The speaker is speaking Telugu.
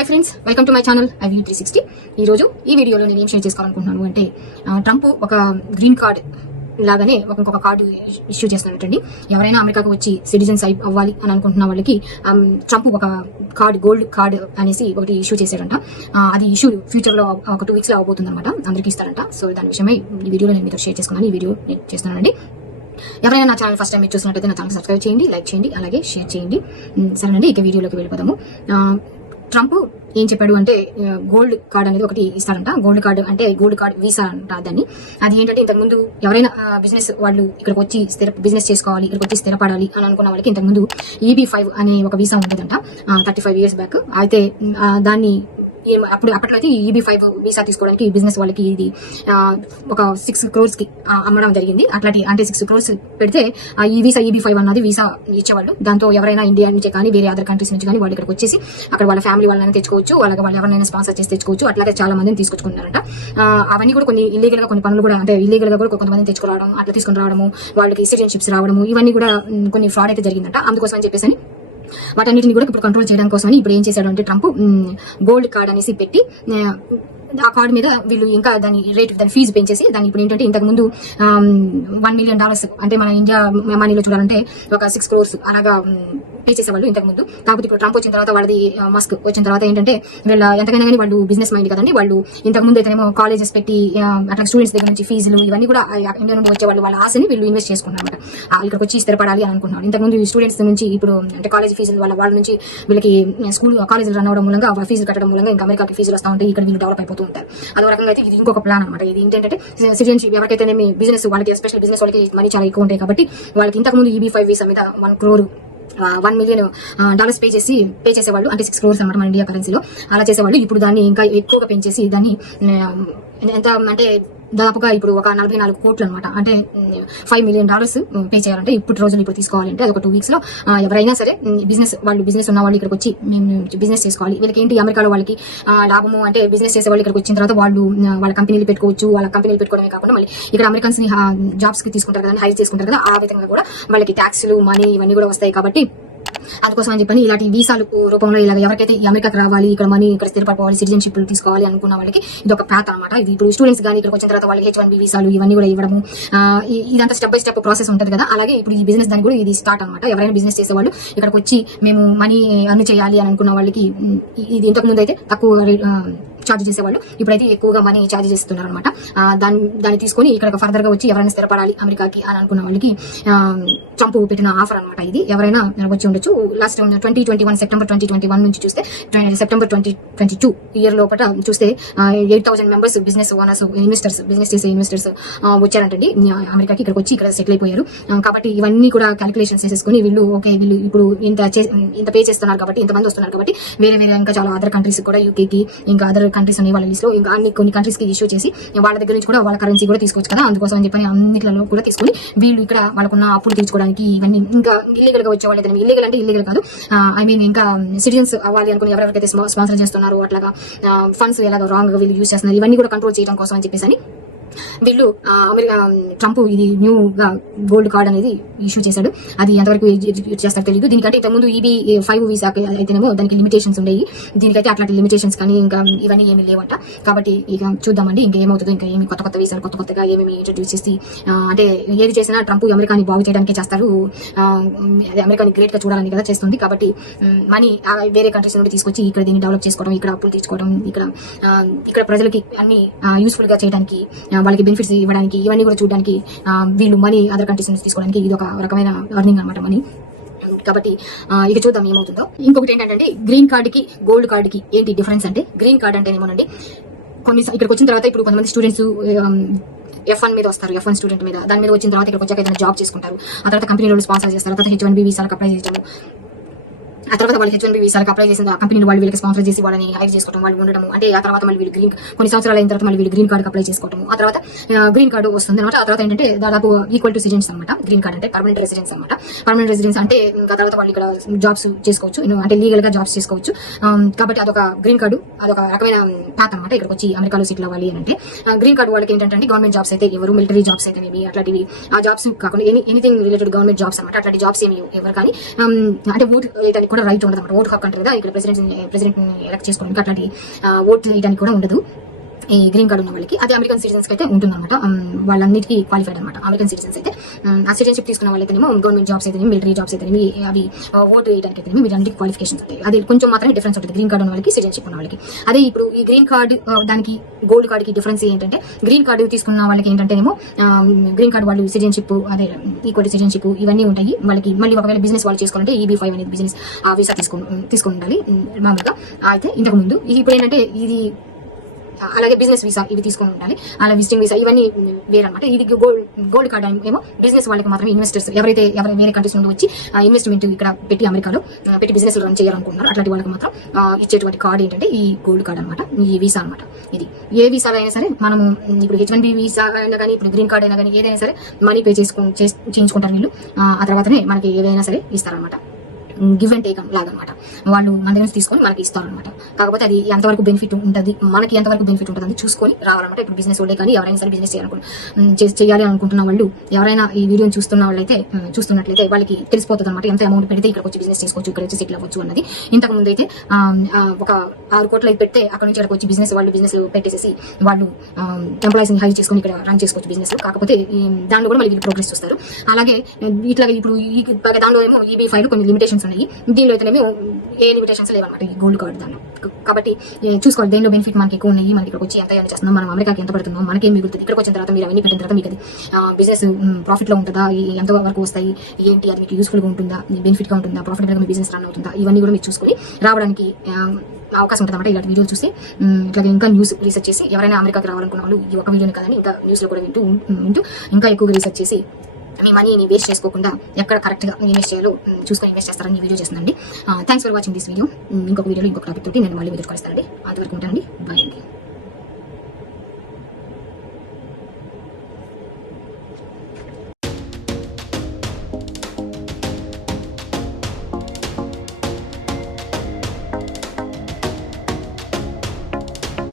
Hi friends welcome to my channel IV three sixty ఈ రోజు ఈ వీడియోలో నేను ఏం షేర్ చేసుకోవాలనుకుంటున్నాను అంటే ట్రంప్ ఒక గ్రీన్ కార్డ్ లాగానే ఒక ఇంకొక కార్డు ఇష్యూ చేస్తున్నట్టండి. ఎవరైనా అమెరికాకు వచ్చి సిటిజన్స్ అయి అవ్వాలి అని అనుకుంటున్న వాళ్ళకి ట్రంప్ ఒక కార్డ్ గోల్డ్ కార్డ్ అనేసి ఒకటి ఇష్యూ చేశాడంట. అది ఇష్యూ ఫ్యూచర్లో ఒక టూ వీక్స్లో అవబోతుంది అనమాట అందరికీ ఇస్తారంట. సో దాని విషయమై ఈ వీడియోలో నేను మీతో షేర్ చేసుకున్నాను. ఈ వీడియో నేను చేస్తున్నానండి. ఎవరైనా నా ఛానల్ ఫస్ట్ టైం మీరు చూసినట్టయితే నా ఛానల్ సబ్స్క్రైబ్ చేయండి లైక్ చేయండి అలాగే షేర్ చేయండి. సరేనండి ఇక వీడియోలోకి వెళ్ళిపోదాము. ట్రంప్ ఏం చెప్పాడు అంటే గోల్డ్ కార్డ్ అనేది ఒకటి ఇస్తారంట గోల్డ్ కార్డు అంటే గోల్డ్ కార్డ్ వీసా అంట దాన్ని. అది ఏంటంటే ఇంతకుముందు ఎవరైనా బిజినెస్ వాళ్ళు ఇక్కడికి వచ్చి స్థిర బిజినెస్ చేసుకోవాలి ఇక్కడికి వచ్చి స్థిరపడాలి అని అనుకున్న వాళ్ళకి ఇంతకుముందు ఈబీ ఫైవ్ అనే ఒక వీసా ఉండేదంట థర్టీ ఫైవ్ ఇయర్స్ బ్యాక్ అయితే దాన్ని అప్పుడు అప్పట్లో అయితే ఈబీ ఫైవ్ వీసా తీసుకోవడానికి ఈ బిజినెస్ వాళ్ళకి ఇది ఒక సిక్స్ క్రోర్స్కి అమ్మడం జరిగింది. అట్లాంటి అంటే సిక్స్ క్రోర్స్ పెడితే ఈ వీసా ఈబీ ఫైవ్ అన్నది వీసా ఇచ్చేవాళ్ళు. దాంతో ఎవరైనా ఇండియా నుంచి కానీ వేరే అదర్ కంట్రీస్ నుంచి కానీ వాళ్ళు ఇక్కడికి వచ్చేసి అక్కడ వాళ్ళ ఫ్యామిలీ వాళ్ళని తెచ్చుకోవచ్చు. వాళ్ళకి వాళ్ళు ఎవరైనా స్పాన్సర్ చేసి తెచ్చుకోవచ్చు. అట్లాగే చాలా మందిని తీసుకొచ్చుకున్నారంట. అవన్నీ కూడా కొన్ని ఇల్లీగల్గా కొన్ని పనులు కూడా అంటే ఇల్లీగల్గా కూడా కొంతమంది తెచ్చుకురావడం అట్లా తీసుకుని రావడము వాళ్ళకి సిటిజన్షిప్స్ రావడము ఇవన్నీ కూడా కొన్ని ఫ్రాడ్ అయితే జరిగిందంట. అందుకోసం అని చెప్పేసి వాటన్నిటిని కూడా ఇప్పుడు కంట్రోల్ చేయడం కోసమని ఇప్పుడు ఏం చేశాడు అంటే ట్రంప్ గోల్డ్ కార్డ్ అనేసి పెట్టి ఆ, కార్డు మీద వీళ్ళు ఇంకా దాని రేట్ దాని ఫీజు పెంచేసి దాని ఇప్పుడు ఏంటంటే ఇంతకు ముందు వన్ మిలియన్ డాలర్స్ అంటే మన ఇండియా మనీలో చూడాలంటే ఒక సిక్స్ క్రోర్స్ అలాగా పే చేసేవాళ్ళు ఇంతకు ముందు. కాకపోతే ఇప్పుడు ట్రంప్ వచ్చిన తర్వాత వాళ్ళది మస్క్ వచ్చిన తర్వాత ఏంటంటే వీళ్ళ ఎంతకైనా కానీ వాళ్ళు బిజినెస్ మైండ్ కదండి. వాళ్ళు ఇంతకుముందు అయితేనేమో కాలేజెస్ పెట్టి అట్లా స్టూడెంట్స్ దగ్గర నుంచి ఫీజులు ఇవన్నీ కూడా ఇండియా నుండి వచ్చే వాళ్ళు వాళ్ళ ఆశని వీళ్ళు ఇన్వెస్ట్ చేసుకున్నారు అనమాట ఇక్కడికి వచ్చి స్థిరపడాలి అని అనుకుంటున్నారు ఇంతకుముందు స్టూడెంట్స్ నుంచి ఇప్పుడు అంటే కాలేజ్ ఫీజులు వాళ్ళ వాళ్ళ నుంచి వీళ్ళకి స్కూల్ కాలేజీలు రన్ అవడం మూలంగా వాళ్ళ ఫీజులు కట్టడం మూలంగా ఇంకా అమెరికాకి ఫీజులు వస్తూ ఉంటాయి ఇక్కడ వీళ్ళు డెవలప్ అయిపోతూ ఉంటారు. అదో రకంగా అయితే ఇది ఇంకొక ప్లాన్ అనమాట ఇది ఏంటంటే సిటిజన్షిప్ ఎవరికైతే బిజినెస్ వాళ్ళకి ఎస్పెషల్ బిజినెస్ వాళ్ళకి మనీ చాలా ఎక్కువ ఉంటాయి కాబట్టి వాళ్ళకి ఇంతకుముందు ఈబీ ఫైవ్ వీసా మీద one crore one million dollars pay చేసి పే చేసేవాళ్ళు అంటే సిక్స్ క్రోర్స్ అనమాట మన ఇండియా కరెన్సీలో అలా చేసేవాళ్ళు. ఇప్పుడు దాన్ని ఇంకా ఎక్కువగా పెంచేసి దాన్ని ఎంత అంటే దాదాపుగా ఇప్పుడు ఒక నలభై నాలుగు కోట్లు అనమాట అంటే ఫైవ్ మిలియన్ డాలర్స్ పే చేయాలంటే ఇప్పుడు రోజులు ఇప్పుడు తీసుకోవాలంటే అది ఒక టూ వీక్స్లో ఎవరైనా సరే బిజినెస్ వాళ్ళు బిజినెస్ ఉన్న వాళ్ళు ఇక్కడికి వచ్చి మేము బిజినెస్ చేసుకోవాలి. వీళ్ళకి ఏంటి అమెరికాలో వాళ్ళకి లాభము అంటే బిజినెస్ చేసే వాళ్ళు ఇక్కడికి వచ్చిన తర్వాత వాళ్ళు వాళ్ళ కంపెనీలు పెట్టుకోవచ్చు వాళ్ళ కంపెనీలు పెట్టుకోవడమే కాకుండా మళ్ళీ ఇక్కడ అమెరికన్స్ని జాబ్స్కి తీసుకుంటారు కదా హైర్ చేసుకుంటారు కదా ఆ విధంగా కూడా వాళ్ళకి ట్యాక్స్లు మనీ ఇవన్నీ కూడా వస్తాయి కాబట్టి అందుకోసం అని చెప్పని ఇలాంటి వీసాలు రూపంలో ఇలా ఎవరికైతే ఈ అమెరికాకి రావాలి ఇక్కడ మనీ ఇక్కడ స్థిరపడిపోవాలి సిటిజన్షిప్ తీసుకోవాలి అనుకున్న వాళ్ళకి ఇది ఒక ప్యాత్ అనమాట ఇది ఇప్పుడు స్టూడెంట్స్ కానీ ఇక్కడికి వచ్చిన తర్వాత వాళ్ళకి హెచ్ వన్ వీసాలు ఇవన్నీ కూడా ఇవ్వడము ఇదంతా స్టెప్ బై స్టెప్ ప్రాసెస్ ఉంటుంది కదా. అలాగే ఇప్పుడు ఈ బిజినెస్ దాని కూడా ఇది స్టార్ట్ అనమాట ఎవరైనా బిజినెస్ చేసేవాళ్ళు ఇక్కడికి వచ్చి మేము మనీ అర్న్ చేయాలి అని అనుకున్న వాళ్ళకి ఇది ఇంతకు ముందు అయితే తక్కువ ఛార్జ్ చేసేవాళ్ళు. ఇప్పుడైతే ఎక్కువగా మనీ ఛార్జ్ చేస్తున్నారు అనమాట దాన్ని దాన్ని తీసుకొని ఇక్కడ ఫర్దర్గా వచ్చి ఎవరైనా స్థిరపడాలి అమెరికాకి అని అనుకున్న వాళ్ళకి చంపు ట్రంప్ పెట్టిన ఆఫర్ అనమాట ఇది. ఎవరైనా వచ్చి ఉండొచ్చు. Last twenty twenty one September twenty twenty one నుంచి చూస్తే September twenty twenty two year లోపల చూస్తే eight thousand members business owners investors business చేసే ఇన్వెస్టర్స్ వచ్చారంటండి. అమెరికాకి ఇక్కడికి వచ్చి ఇక్కడ సెటిల్ అయిపోయారు. కాబట్టి ఇవన్నీ కూడా క్యాలిక్యులేషన్స్ చేసేసుకుని వీళ్ళు ఓకే వీళ్ళు ఇప్పుడు ఇంత చే- ఇంత పే చేస్తున్నారు కాబట్టి ఇంతమంది వస్తున్నారు కాబట్టి వేరే వేరే ఇంకా చాలా అదర్ కంట్రీస్ కూడా యూకేకి ఇంకా అదర్ కంట్రీస్ ఉన్నాయి వాళ్ళ లిస్ట్లో ఇంకా అన్ని కొన్ని కంట్రీస్కి ఇష్యూ చేసి వాళ్ళ దగ్గర నుంచి కూడా వాళ్ళ కరెన్సీ కూడా తీసుకోవచ్చు కదా. అందుకోసం అని చెప్పని అన్నిట్లలో కూడా తీసుకుని వీళ్ళు ఇక్కడ వాళ్ళకున్న అప్పులు తీర్చుకోవడానికి ఇవన్నీ ఇంకా ఇల్లీగల్గా వచ్చే వాళ్ళు ఇల్లీగల్ అంటే ఇల్లీగల్ కాదు. ఐ మీన్ ఇంకా సిటిజన్స్ అవ్వాలి అనుకుని ఎవరెవరికైతే స్పాన్సర్ చేస్తున్నారు అట్లాగా ఫండ్స్ ఎలాగో రాంగ్ వీళ్ళు యూజ్ చేస్తున్నారు ఇవన్నీ కూడా కంట్రోల్ చేయడం కోసం అని చెప్పేసి అని వీళ్ళు అమెరికా ట్రంప్ ఇది న్యూగా గోల్డ్ కార్డ్ అనేది ఇష్యూ చేశాడు. అది ఎంతవరకు చేస్తారు తెలియదు దీనికంటే ఇంతకుముందు ఈబీ ఫైవ్ వీసా అయితేనేమో దానికి లిమిటేషన్స్ ఉండేవి. దీనికైతే అట్లాంటి లిమిటేషన్స్ కానీ ఇంకా ఇవన్నీ ఏమీ లేవంట. కాబట్టి ఇక చూద్దామండి ఇంకా ఏమవుతుందో ఇంకా ఏమి కొత్త కొత్త వీసాలు కొత్త కొత్తగా ఏమేమి ఇంట్రడ్యూస్ చేసి అంటే ఏది చేసినా ట్రంప్ అమెరికాని బాగు చేయడానికే చేస్తారు. అదే అమెరికాని గ్రేట్గా చూడాలని కదా చేస్తుంది. కాబట్టి మనీ వేరే కంట్రీస్ నుండి తీసుకొచ్చి ఇక్కడ దీన్ని డెవలప్ చేసుకోవడం ఇక్కడ అప్పులు తీసుకోవడం ఇక్కడ ఇక్కడ ప్రజలకి అన్ని యూస్ఫుల్గా చేయడానికి వాళ్ళకి బెనిఫిట్స్ ఇవ్వడానికి ఇవన్నీ కూడా చూడడానికి వీళ్ళు మనీ అదర్ కంట్రీస్ నుంచి తీసుకోవడానికి ఇది ఒక రకమైన అర్నింగ్ అనమాట మనీ కాబట్టి ఇక చూద్దాం ఏమవుతుందో. ఇంకొకటి ఏంటంటే గ్రీన్ కార్డుకి గోల్డ్ కార్డుకి ఏంటి డిఫరెన్స్ అంటే? గ్రీన్ కార్డ్ అంటే ఏమోనండి? కొన్ని ఇక్కడికి వచ్చిన తర్వాత ఇప్పుడు కొంతమంది స్టూడెంట్స్ ఎఫ్ వన్ మీద వస్తారు ఎఫ్ వన్ స్టూడెంట్ మీద. దాని మీద వచ్చిన తర్వాత ఇక్కడికి వచ్చాక ఏదైనా జాబ్ చేసుకుంటారు. ఆ తర్వాత కంపెనీలో స్పాన్సర్ చేస్తారు తర్వాత హెచ్ వన్ బి వీసాలకు అప్లై చేయడం ఆ తర్వాత వాళ్ళు హెచ్ వన్ బి వీసాలకు అప్లై చేసిన ఆ కంపెనీలు వాళ్ళు వీళ్ళకి స్పాన్సర్ చేసి వాళ్ళని హైర్ చేసుకోవడం వాళ్ళు ఉండడం అంటే ఆ తర్వాత మళ్ళీ వీళ్ళు గ్రీన్ కొన్ని సంవత్సరాలు అయిన తర్వాత మళ్ళీ వీళ్ళు గ్రీన్ కార్డ్ అప్లై చేసుకోవడం ఆ తర్వాత గ్రీన్ కార్డు వస్తుంది అనమాట ఆ తర్వాత ఏంటంటే దాదాపు ఈక్వల్ టు సిటిజన్స్ అనమాట గ్రీన్ కార్డ్ అంటే పర్మనెంట్ రెసిడెన్స్ అనమాట పర్మనెంట్ రెసిడెన్స్ అంటే ఇంకా తర్వాత వాళ్ళు ఇక్కడ జాబ్స్ చేసుకోవచ్చు. అంటే లీగల్గా జాబ్స్ చేసుకోవచ్చు. కాబట్టి అదొక గ్రీన్ కార్డు అదొక రకమైన పాత అనమాట ఇక్కడికి వచ్చి అమెరికాలో సెటిల్ అవ్వాలి అని అంటే. గ్రీన్ కార్డు వాళ్ళకి ఏంటంటే గవర్నమెంట్ జాబ్స్ అయితే ఎవరు మిలిటరీ జాబ్స్ అయితే మేబీ అట్లాంటివి ఆ జాబ్స్ కాకుండా any anything related government jobs అనమాట అట్లాంటి జాబ్స్ ఏమి ఎవరు కానీ. అంటే ఓటు కూడా ఓటర్ రైట్ ఉండదు అనమాట ఓటు హక్కు అంటారు కదా ఇక్కడ ప్రెసిడెంట్ ప్రెసిడెంట్ ఎలక్ట్ చేసుకోవడానికి అట్లాంటి ఓట్ చేయడానికి కూడా ఉండదు. ఈ గ్రీన్ కార్డు ఉన్న వాళ్ళకి అదే అమెరికన్ సిటిజన్స్ అయితే ఉంటుందన్నమాట. ఉమ్, వాళ్ళన్నిటికీ క్వాలిఫైడ్ అనమాట అమెరికన్ సిటిజన్స్ అయితే. ఆ సిటిజన్షిప్ తీసుకున్న వాళ్ళైతేనేమో గవర్నమెంట్ జాబ్స్ అయితే మిలిటరీ జాబ్స్ అయితే అవి ఓటు వేయడానికి అయితే వీటన్నిటికి క్వాలిఫికేషన్స్ ఉంటాయి. అది కొంచెం మాత్రమే డిఫరెన్స్ ఉంటుంది గ్రీన్ కార్డు ఉన్న వాళ్ళకి సిటిజన్షిప్ ఉన్న వాళ్ళకి. అదే ఇప్పుడు ఈ గ్రీన్ కార్డు దానికి గోల్డ్ కార్డుకి డిఫరెన్స్ ఏంటంటే గ్రీన్ కార్డు తీసుకున్న వాళ్ళకి ఏంటంటేనేమో గ్రీన్ కార్డు వాళ్ళు సిటిజన్షిప్ అదే ఈక్వల్ సిటిజన్షిప్ ఇవన్నీ ఉంటాయి. వాళ్ళకి మళ్ళీ ఒకవేళ బిజినెస్ వాళ్ళు చేసుకోవాలంటే ఈబీ ఫైవ్ అనేది బిజినెస్ ఆ వీసా తీసుకొని తీసుకుని ఉండాలి మామూలుగా. అయితే ఇంతకుముందు ఇప్పుడు ఏంటంటే ఇది అలాగే బిజినెస్ వీసా ఇవి తీసుకొని ఉండాలి. అలా విజిటింగ్ వీసా ఇవన్నీ వేరన్నమాట. ఇది గోల్డ్ గోల్డ్ కార్డ్ ఏమో బిజినెస్ వాళ్ళకి మాత్రమే ఇన్వెస్టర్స్ ఎవరైతే ఎవరైతే వేరే కంట్రీస్ నుండి వచ్చి ఇన్వెస్ట్మెంట్ ఇక్కడ పెట్టి అమెరికాలో పెట్టి బిజినెస్ రన్ చేయాలనుకుంటున్నారు అట్లాంటి వాళ్ళకి మాత్రం ఇచ్చేటువంటి కార్డ్ ఏంటంటే ఈ గోల్డ్ కార్డ్ అనమాట ఈ వీసా అనమాట ఇది ఏ వీసా అయినా సరే మనము ఇప్పుడు హెచ్ వన్ బి వీసా అయినా కానీ ఇప్పుడు గ్రీన్ కార్డ్ అయినా కానీ ఏదైనా సరే మనీ పే చేసుకు చేయించుకుంటారు వీళ్ళు. ఆ ఆ తర్వాతనే మనకి ఏదైనా సరే ఇస్తారనమాట గివ్ అండ్ టేక్ లాగా అనమాట వాళ్ళు మన దగ్గర తీసుకొని మనకి ఇస్తారనమాట. కాకపోతే అది ఎంతవరకు బెనిఫిట్ ఉంటుంది మనకి ఎంతవరకు బెనిఫిట్ ఉంటుంది చూసుకొని రావాలన్నమాట. ఇప్పుడు బిజినెస్ వాళ్ళే కానీ ఎవరైనా సరే బిజినెస్ చేయాలనుకుంటు చేయాలి అనుకుంటున్న వాళ్ళు ఎవరైనా ఈ వీడియోని చూస్తున్న వాళ్ళైతే చూస్తున్నట్లయితే వాళ్ళకి తెలిసిపోతుంది అనమాట ఎంత అమౌంట్ పెడితే ఇక్కడికి వచ్చి బిజినెస్ చేసుకోవచ్చు ఇక్కడ వచ్చి సెటిల్ అవ్వచ్చు అన్నది. ఇంతకు ముందు అయితే ఒక ఆరు కోట్లు పెడితే అక్కడ నుంచి ఇక్కడికి వచ్చి బిజినెస్ వాళ్ళు బిజినెస్ పెట్టేసేసి వాళ్ళు ఎంప్లాయీస్ని హైర్ చేసుకొని ఇక్కడ రన్ చేసుకోవచ్చు బిజినెస్ కాకపోతే దాంట్లో కూడా మళ్ళీ ప్రోగ్రెస్ చూస్తారు. అలాగే ఇట్లా ఇప్పుడు ఈ దానిలో ఏమో ఈబీ ఫైవ్ కొన్ని లిమిటేషన్స్ ఉన్నాయి దీనిలో అయితేనేమో ఏ లిమిటేషన్స్ లేవన్నమాట. ఈ గోల్డ్ కార్డ్ దాన్ని కాబట్టి చూసుకోవాలి దేనిలో బెనిఫిట్ మనకి ఎక్కువ ఉన్నాయి మనకి ఇక్కడికి వచ్చి ఎంత ఎంత చేస్తున్నాం మనం అమెరికాకి ఎంత పడుతున్నాం మనకేం మిగులుతుంది ఇక్కడికి వచ్చిన తర్వాత మీరు అవన్నీ పెట్టిన తర్వాత మీకు అది బిజినెస్ ప్రాఫిట్లో ఉంటుందా ఎంత వరకు వస్తాయి ఏంటి అది మీకు యూస్ఫుల్గా ఉంటుందా బెనిఫిట్గా ఉంటుందా ప్రాఫిట్ మీ బిజినెస్ రన్ అవుతుందా ఇవన్నీ కూడా మీరు చూసుకొని రావడానికి అవకాశం ఉంటుంది అనమాట ఇలాంటి వీడియోలు చూసి ఇట్లా ఇంకా న్యూస్ రీసెర్చ్ చేసి ఎవరైనా అమెరికాకి రావాలనుకున్న వాళ్ళు ఈ ఒక వీడియోని కాదని ఇంకా న్యూస్లో కూడా వింటూ వింటూ ఇంకా ఎక్కువగా రీసెర్చ్ చేసి మీ మనీని వేస్ట్ చేసుకోకుండా ఎక్కడ కరెక్ట్గా ఇన్వెస్ట్ చేయాలో చూసుకొని ఇన్వెస్ట్ చేస్తారని వీడియో చేస్తుందండి. Thanks for watching this video ఇంకొక వీడియోలో ఇంకొక టాపిక్ తోటి నేను మళ్ళీ వీడియో కలుస్తానండి అంతవరకు ఉంటానండి. బాయ్ అండి